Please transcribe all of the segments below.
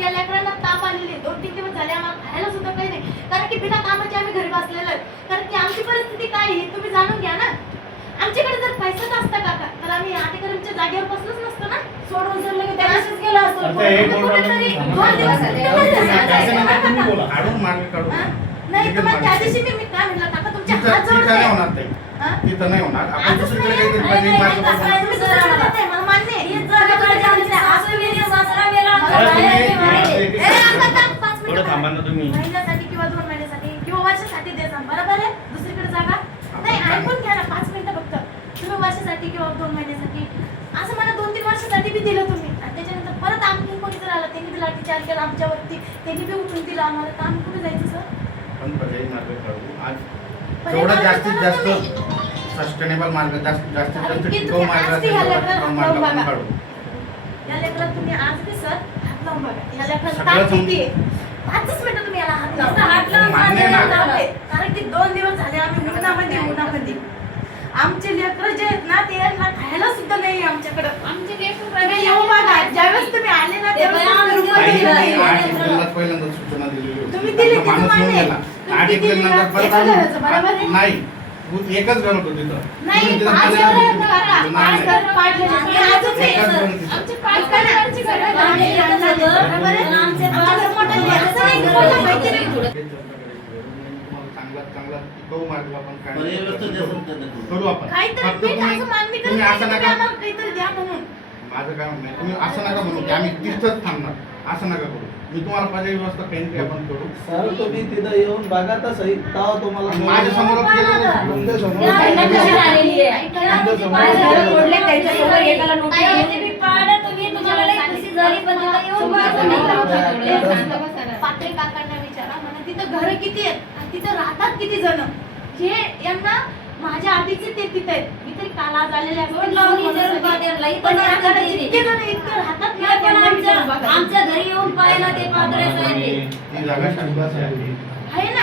या लेकरांना ताप आलेली 2-3 दिवस झाले आम्हाला खायला सुद्धा काही नाही कारण की बिना कामाचे आम्ही घरी बसलेलो कारण की आमची परिस्थिती काय आहे तुम्ही जाणून घ्या ना आमच्याकडे जर पैसाच असता काका तर आम्ही अधिकाऱ्यांच्या जागेवर बसलोच नसतो ना सोडून जर लगे त्यालाच गेलो असतो नाही तुम्हाला त्या दिवशी मी काय म्हटलं काका तुमच्या हात जोडते तिथं नाही होणार आपण दुसरीकडे काहीतरी मला मान्य आहे महिन्यासाठी किंवा 2 महिन्यासाठी किंवा वर्षासाठी द्यायचा बरोबर आहे दुसरीकडे जागा नाही ऐकून घ्या ना 5 मिनिटं फक्त तुम्ही वर्षासाठी किंवा 2 महिन्यासाठी असं मला 2-3 वर्षासाठी बी दिलं तुम्ही आणि त्याच्यानंतर परत आणखी कोणी जर आला त्यांनी बी लाठीचार्ज केला आमच्यावरती त्यांनी बी उठून दिलं आम्हाला तर आम्ही कुठे जायचं सर पण पर्यायी मार्ग काढू आज जेवढा जास्तीत जास्त सस्टेनेबल मार्ग जास्तीत जास्त टिकाऊ मार्ग काढू या लेकरात तुम्ही आज बी सर हात लावून बघा या लेकरात ताप किती आहे 5 मिनिटं तुम्ही याला हात लावून कारण की 2 दिवस झाले आम्ही उन्हामध्ये आमचे लेकरं जे आहेत ना ते खायला सुद्धा नाही आमच्याकडे आमचे लेकरं येऊ बघा ज्यावेळेस तुम्ही आले ना त्यावेळेस पहिल्यांदा सूचना दिलेली तुम्ही दिली माणूस येऊन गेला 8 एप्रिल नंतर परत नाही एकच घर होतं तिथं नाही चांगला टिकाऊ मार्ग आपण करू आपण फक्त तुम्ही असं नका माझं काय म्हणणं तुम्ही असं नका म्हणू की आम्ही तिथंच थांबणार असं नका करू मी तुम्हाला पर्यायी व्यवस्था काही आपण करू सर तुम्ही तिथं येऊन बघा तर सही तेव्हा तुम्हाला माझ्या समोर पात्रे काकांना विचारा म्हणा तिथं घर किती आहेत आणि तिथं राहतात किती जण हे यांना माझ्या आधीचे ते तिथे आहेत मी तरी काल आज आलेले आमच्या घरी येऊन पाहायला ते पात्रे आहे ना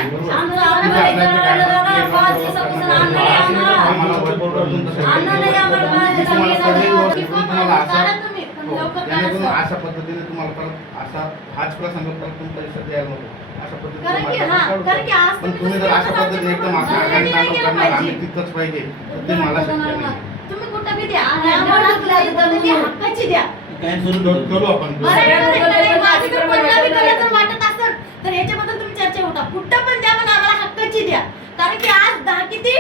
अशा पद्धतीने तुम्हाला परत असा हाच प्रसंग परत तुमच्या आयुष्यात यायला नको अशा पद्धतीने पण तुम्ही जर अशा पद्धतीने एकदम आम्ही तिथंच पाहिजे तर ते मला शक्य नाही तुम्ही कुठं बी द्या हक्काची द्या करू आपण वाटत असेल तर याच्याबद्दल तुम्ही चर्चा होता कुठं पण द्या पण आम्हाला हक्काची द्या कारण की आज 10 किती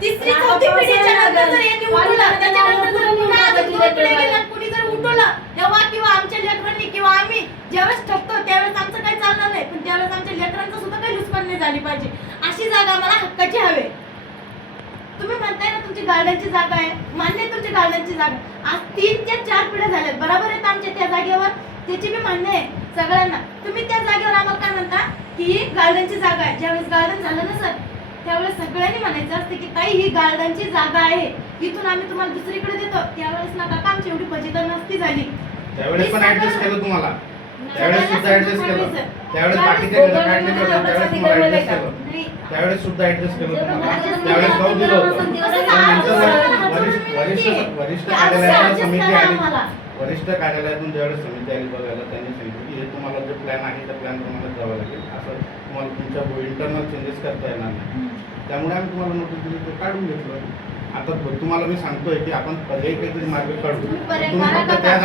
3री-4थी पिढीच्या नंतर जर यांनी उठवलं त्याच्यानंतर जर पुन्हा अजून 2 पिढ्या गेल्या कुणी जर उठवलं तेव्हा किंवा आमच्या लेकरांनी किंवा आम्ही ज्यावेळेस ठपतो त्यावेळेस आमचं काही चालणार नाही पण त्यावेळेस आमच्या लेकरांचं सुद्धा काही नुकसान नाही झाली पाहिजे अशी जागा आम्हाला हक्काची हवी तुम्ही म्हणताय ना तुमची गार्डनची जागा आहे मान्य आहे तुमची गार्डनची जागा आज 3 ते 4 पिढ्या झाल्यात बरोबर आहेत आमच्या त्या जागेवर त्याची बी मान्य आहे सगळ्यांना तुम्ही त्या जागेवर आम्हाला काय म्हणता की गार्डनची जागा आहे ज्यावेळेस गार्डन झालं ना सर त्यावेळेस सगळ्यांनी म्हणायचं असतं की ताई ही गार्डनची जागा आहे इथून आम्ही तुम्हाला दुसरीकडे देतो त्यावेळेस ना काका आमची एवढी फजिती नसती झाली त्यावेळेस पण ऍडजस्ट केलं तुम्हाला त्यावेळेस सुद्धा ऍडजस्ट केलं त्यावेळेस बाकीचे घर काढले त्यावेळेस तुम्हाला ऍडजस्ट केलं त्यावेळेस सुद्धा ऍडजस्ट केलं तुम्हाला त्यावेळेस भाव दिलं होतं वरिष्ठ कार्यालयातून समिती आली वरिष्ठ कार्यालयातून ज्यावेळेस समिती आली बघायला त्यांनी सांगितलं की हे तुम्हाला जे प्लॅन आहे त्या प्लॅन प्रमाणे जावं लागेल असं तुम्हाला तुमच्या इंटरनल चेंजेस करता येणार नाही त्यामुळे आम्ही तुम्हाला नोटीस दिली ते काढून घेतलं आता तुम्हाला मी सांगतोय की आपण पर्यायी काहीतरी मार्ग काढू तुम्ही फक्त त्या